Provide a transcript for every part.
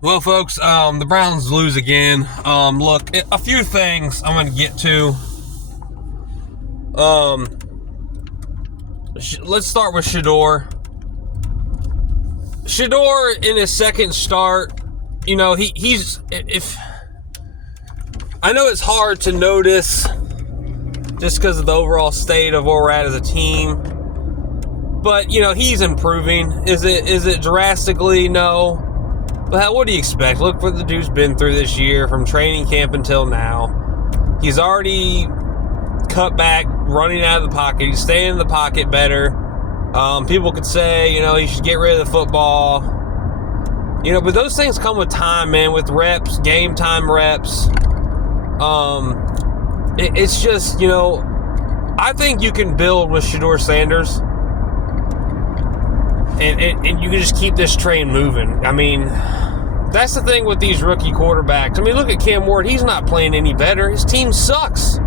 Well, folks, the Browns lose again. Look, a few things I'm going to get to. Let's start with Shador. Shador in his second start, he's if I know it's hard to notice just because of the overall state of where we're at as a team, but he's improving. Is it drastically? No. But what do you expect? Look what the dude's been through this year from training camp until now. He's already cut back, running out of the pocket. He's staying in the pocket better. People could say, he should get rid of the football. But those things come with time, man, with reps, game time reps. It's just, I think you can build with Sheduer Sanders. And you can just keep this train moving. I mean, that's the thing with these rookie quarterbacks. I mean, look at Cam Ward. He's not playing any better. His team sucks.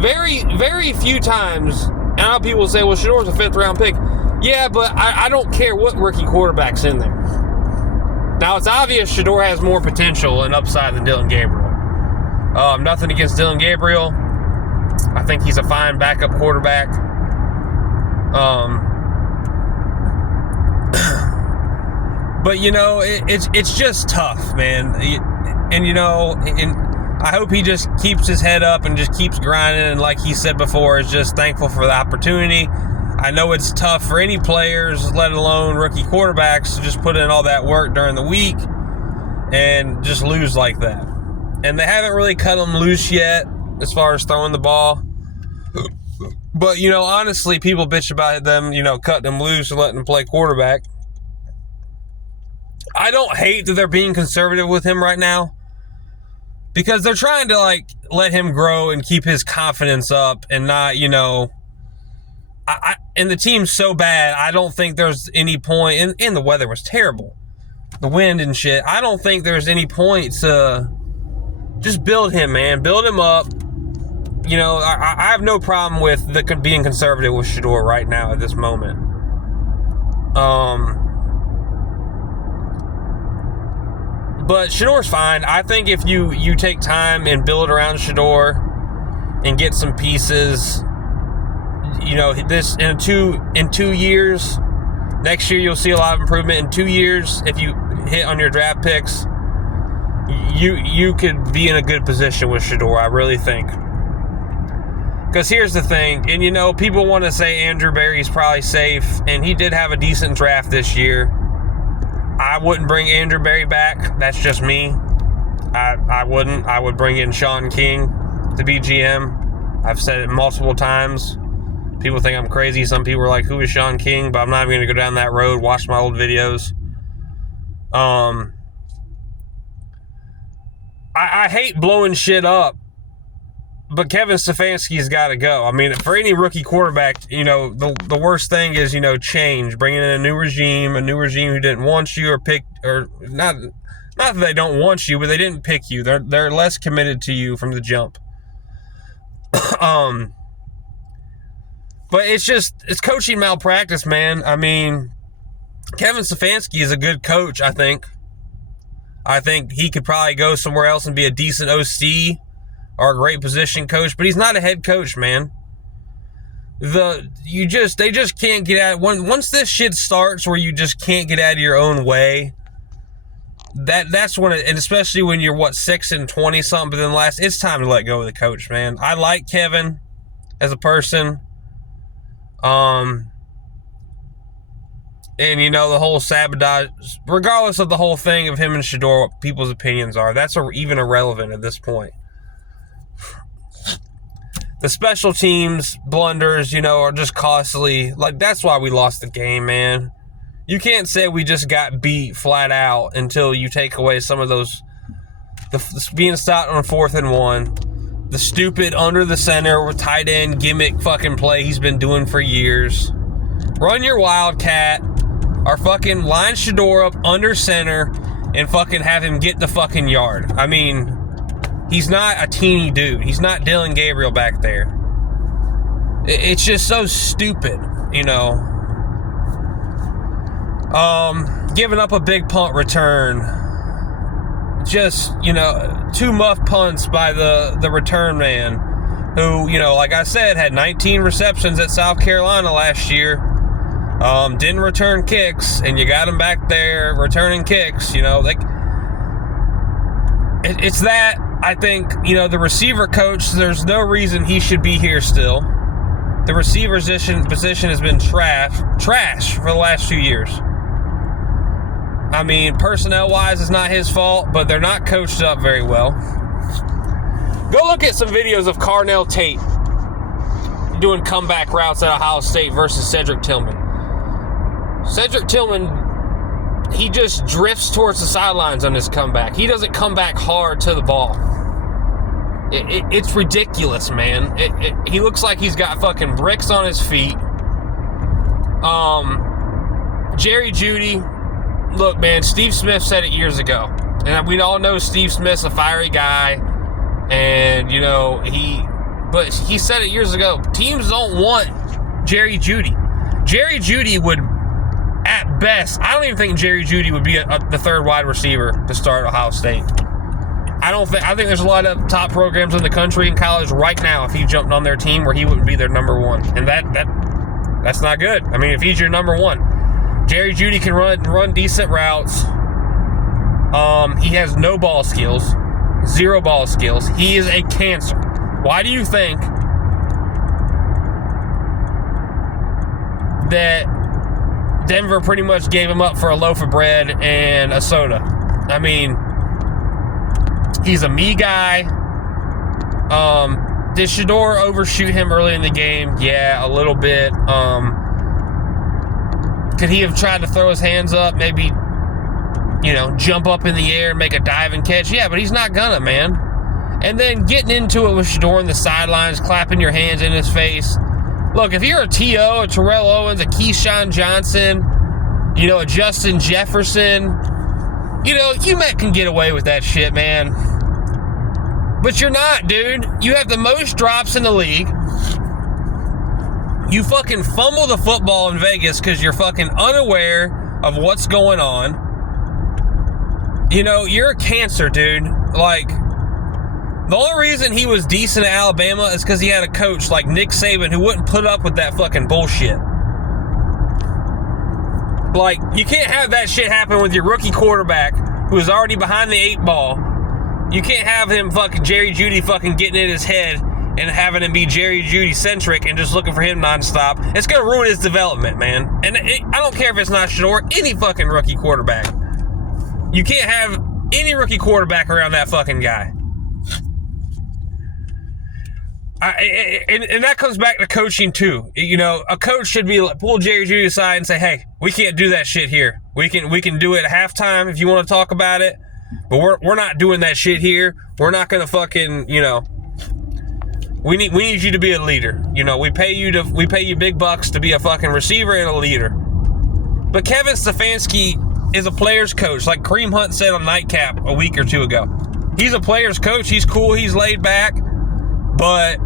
Very, very few times. And I know people say, well, Shador's a fifth-round pick. Yeah, but I don't care what rookie quarterback's in there. Now, it's obvious Shador has more potential and upside than Dillon Gabriel. Nothing against Dillon Gabriel. I think he's a fine backup quarterback. But, it's just tough, man. And I hope he just keeps his head up and just keeps grinding. And like he said before, is just thankful for the opportunity. I know it's tough for any players, let alone rookie quarterbacks, to just put in all that work during the week and just lose like that. And they haven't really cut him loose yet as far as throwing the ball. But, honestly, people bitch about them, cutting him loose and letting him play quarterback. I don't hate that they're being conservative with him right now, because they're trying to, let him grow and keep his confidence up and not, and the team's so bad, I don't think there's any point, and the weather was terrible, the wind and shit. I don't think there's any point to just build him, man. Build him up. I have no problem with being conservative with Shador right now at this moment. But Shador's fine. I think if you take time and build around Shador and get some pieces, this in 2 years, next year you'll see a lot of improvement. In 2 years, if you hit on your draft picks, you could be in a good position with Shador, I really think. Because here's the thing, and people want to say Andrew Berry's probably safe, and he did have a decent draft this year. I wouldn't bring Andrew Berry back. That's just me. I wouldn't. I would bring in Sean King to be GM. I've said it multiple times. People think I'm crazy. Some people are like, who is Sean King? But I'm not even going to go down that road. Watch my old videos. I hate blowing shit up, but Kevin Stefanski's got to go. I mean, for any rookie quarterback, the worst thing is, change. Bringing in a new regime who didn't want you or pick, or not that they don't want you, but they didn't pick you. They're less committed to you from the jump. But it's coaching malpractice, man. I mean, Kevin Stefanski is a good coach, I think. I think he could probably go somewhere else and be a decent OC or a great position coach, but he's not a head coach, man. They just can't get out. Once this shit starts where you just can't get out of your own way, that's when and especially when you're 6-20 something, but then it's time to let go of the coach, man. I like Kevin as a person. And the whole sabotage, regardless of the whole thing of him and Shador, what people's opinions are, that's even irrelevant at this point. The special teams blunders, are just costly. That's why we lost the game, man. You can't say we just got beat flat out until you take away some of those, being stopped on 4th and 1, the stupid under the center with tight end gimmick fucking play he's been doing for years. Run your Wildcat, or fucking line Shador up under center and fucking have him get the fucking yard. I mean, he's not a teeny dude. He's not Dillon Gabriel back there. It's just so stupid, giving up a big punt return. Just, you know, 2 muff punts by the return man, who, you know, like I said, had 19 receptions at South Carolina last year. Didn't return kicks, and you got him back there returning kicks. You know, like, it's that. I think, you know, the receiver coach, there's no reason he should be here still. The receiver position has been trash for the last few years. I mean, personnel-wise, it's not his fault, but they're not coached up very well. Go look at some videos of Carnell Tate doing comeback routes at Ohio State versus Cedric Tillman. Cedric Tillman, he just drifts towards the sidelines on his comeback. He doesn't come back hard to the ball. It's ridiculous, man. He looks like he's got fucking bricks on his feet. Jerry Judy, look, man, Steve Smith said it years ago. And we all know Steve Smith's a fiery guy. And, you know, but he said it years ago. Teams don't want Jerry Judy. Jerry Judy would, at best, I don't even think Jerry Judy would be the third wide receiver to start Ohio State. I think there's a lot of top programs in the country in college right now if he jumped on their team where he wouldn't be their number one. And that's not good. I mean, if he's your number one, Jerry Judy can run decent routes. He has no ball skills, 0 ball skills. He is a cancer. Why do you think that Denver pretty much gave him up for a loaf of bread and a soda? I mean, he's a me guy. Did Shador overshoot him early in the game? Yeah, a little bit. Could he have tried to throw his hands up? Maybe, you know, jump up in the air and make a dive and catch? Yeah, but he's not gonna, man. And then getting into it with Shador in the sidelines, clapping your hands in his face. Look, if you're a T.O., a Terrell Owens, a Keyshawn Johnson, you know, a Justin Jefferson, you know, you can get away with that shit, man. But you're not, dude. You have the most drops in the league. You fucking fumble the football in Vegas because you're fucking unaware of what's going on. You know, you're a cancer, dude. Like, the only reason he was decent at Alabama is because he had a coach like Nick Saban who wouldn't put up with that fucking bullshit. Like, you can't have that shit happen with your rookie quarterback who is already behind the 8 ball. You can't have him fucking Jerry Judy fucking getting in his head and having him be Jerry Judy centric and just looking for him nonstop. It's going to ruin his development, man. And I don't care if it's not Shador, any fucking rookie quarterback. You can't have any rookie quarterback around that fucking guy. And that comes back to coaching too. You know, a coach should be pull Jerry Judy aside and say, "Hey, we can't do that shit here. We can do it at halftime if you want to talk about it, but we're not doing that shit here. We're not gonna fucking, you know. We need you to be a leader. You know, we pay you big bucks to be a fucking receiver and a leader." But Kevin Stefanski is a player's coach, like Kareem Hunt said on Nightcap a week or 2 ago. He's a player's coach. He's cool. He's laid back, but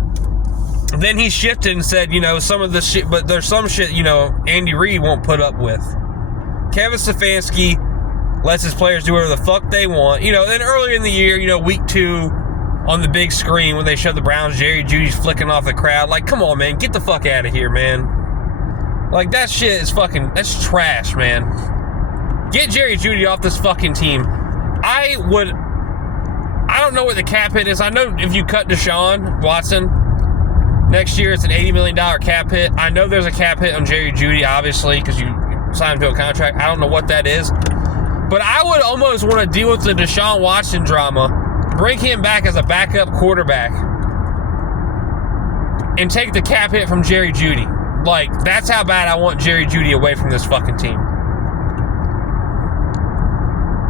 then he shifted and said, you know, some of the shit, but there's some shit, you know, Andy Reid won't put up with. Kevin Stefanski lets his players do whatever the fuck they want. You know, then earlier in the year, you know, week 2 on the big screen when they showed the Browns, Jerry Judy's flicking off the crowd. Like, come on, man, get the fuck out of here, man. Like, that shit is fucking, that's trash, man. Get Jerry Judy off this fucking team. I don't know what the cap hit is. I know if you cut Deshaun Watson next year, it's an $80 million cap hit. I know there's a cap hit on Jerry Judy, obviously, because you signed him to a contract. I don't know what that is. But I would almost want to deal with the Deshaun Watson drama, bring him back as a backup quarterback, and take the cap hit from Jerry Judy. Like, that's how bad I want Jerry Judy away from this fucking team.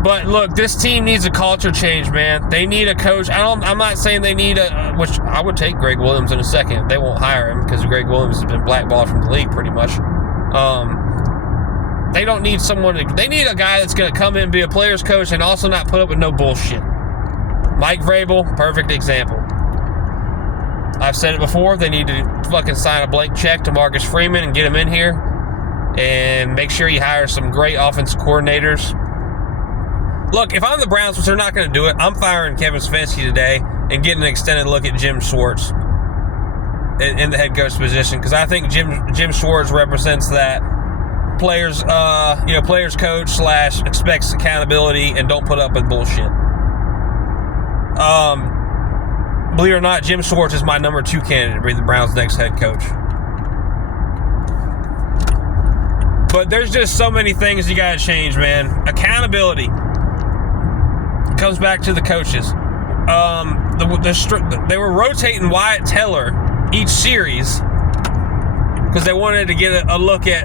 But look, this team needs a culture change, man. They need a coach. I'm not saying they need which I would take Greg Williams in a second. They won't hire him because Greg Williams has been blackballed from the league pretty much. They don't need they need a guy that's going to come in and be a player's coach and also not put up with no bullshit. Mike Vrabel, perfect example. I've said it before. They need to fucking sign a blank check to Marcus Freeman and get him in here and make sure you hire some great offensive coordinators. Look, if I'm the Browns, which they're not going to do it, I'm firing Kevin Stefanski today and getting an extended look at Jim Schwartz in the head coach position, because I think Jim Schwartz represents that players coach / expects accountability and don't put up with bullshit. Believe it or not, Jim Schwartz is my number 2 candidate to be the Browns' next head coach. But there's just so many things you got to change, man. Accountability comes back to the coaches. They were rotating Wyatt Teller each series because they wanted to get a look at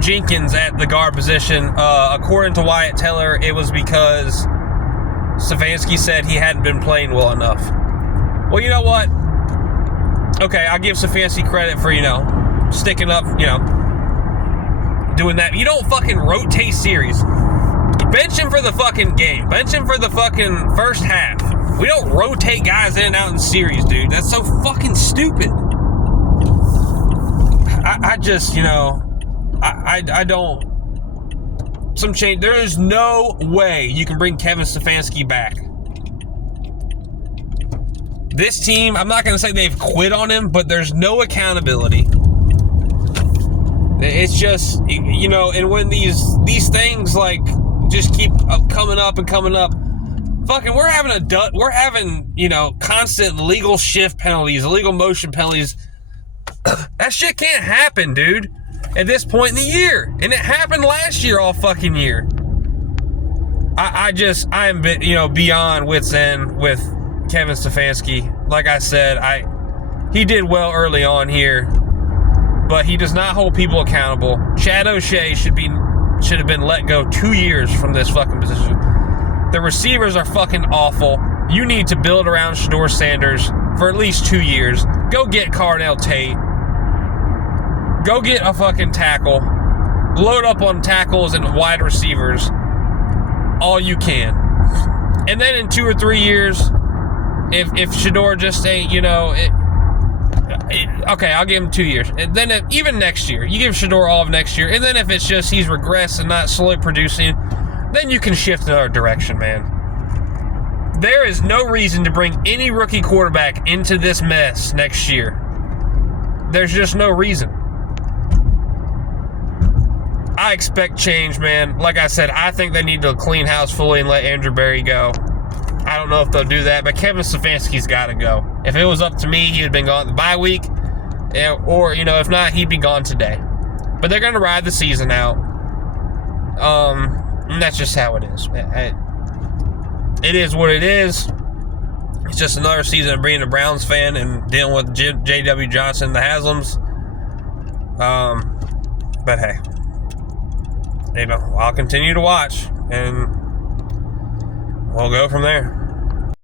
Jenkins at the guard position. According to Wyatt Teller, it was because Stefanski said he hadn't been playing well enough. Well, you know what? Okay, I'll give Stefanski credit for, sticking up, doing that. You don't fucking rotate series. Bench him for the fucking game. Bench him for the fucking first half. We don't rotate guys in and out in series, dude. That's so fucking stupid. I just, I don't. Some change. There is no way you can bring Kevin Stefanski back. This team, I'm not going to say they've quit on him, but there's no accountability. It's just, and when these things like just keep coming up and coming up, fucking, we're having constant legal shift penalties, illegal motion penalties. That shit can't happen, dude, at this point in the year. And it happened last year all fucking year. I am beyond wit's end with Kevin Stefanski. Like I said, he did well early on here, but he does not hold people accountable. Chad O'Shea should have been let go 2 years from this fucking position. The receivers are fucking awful. You need to build around Sheduer Sanders for at least 2 years. Go get Carnell Tate. Go get a fucking tackle. Load up on tackles and wide receivers all you can. And then in 2 or 3 years, if Shador just ain't, okay, I'll give him 2 years. And then even next year, you give Shador all of next year. And then if it's just he's regressed and not slowly producing, then you can shift another direction, man. There is no reason to bring any rookie quarterback into this mess next year. There's just no reason. I expect change, man. Like I said, I think they need to clean house fully and let Andrew Berry go. I don't know if they'll do that, but Kevin Stefanski's got to go. If it was up to me, he'd have been gone the bye week, or if not, he'd be gone today. But they're going to ride the season out. And that's just how it is. It is what it is. It's just another season of being a Browns fan and dealing with J.W. Johnson and the Haslams. But hey, I'll continue to watch, and we'll go from there.